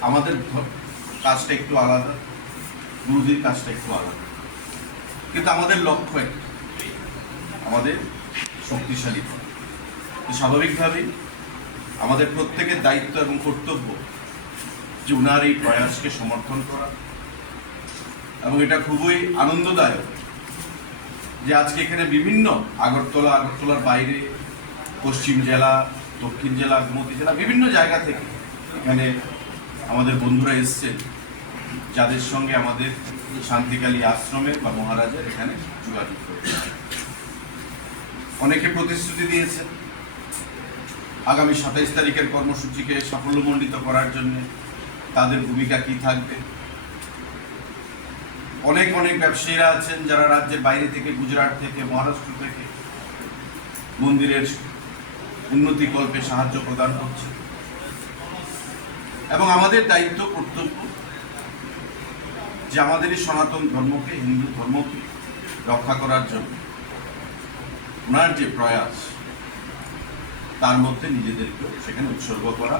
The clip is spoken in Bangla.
আমাদের কাজটা একটু আলাদা, গুরুজির কাজটা একটু আলাদা। কিন্তু আমাদের লক্ষ্য একটা আমাদের শক্তিশালী করা। স্বাভাবিকভাবেই আমাদের প্রত্যেকের দায়িত্ব এবং কর্তব্য যে উনার এই প্রয়াসকে সমর্থন করা। এবং এটা খুবই আনন্দদায়ক যে আজকে এখানে বিভিন্ন আগরতলা, আগরতলার বাইরে, পশ্চিম জেলা, দক্ষিণ জেলা গোমতী জেলা, বিভিন্ন জায়গা থেকে এখানে আমাদের বন্ধুরা এসছেন, যাদের সঙ্গে আমাদের শান্তিকালী আশ্রমে বা মহারাজের এখানে যোগাযোগ অনেকে প্রতিশ্রুতি দিয়েছেন, আগামী সাতাইশ তারিখের কর্মসূচিকে সাফল্যমণ্ডিত করার জন্য তাদের ভূমিকা কি থাকবে? অনেক অনেক ব্যবসায়ীরা আছেন যারা রাজ্যের বাইরে থেকে, গুজরাট থেকে, মহারাষ্ট্র থেকে মন্দিরের উন্নতি কল্পে সাহায্য প্রদান করছে এবং আমাদের দায়িত্ব কর্তব্য যে আমাদের এই সনাতন ধর্মকে, হিন্দু ধর্মকে রক্ষা করার জন্য ওনার যে প্রয়াস, তার মধ্যে নিজেদেরকে সেখানে উৎসর্গ করা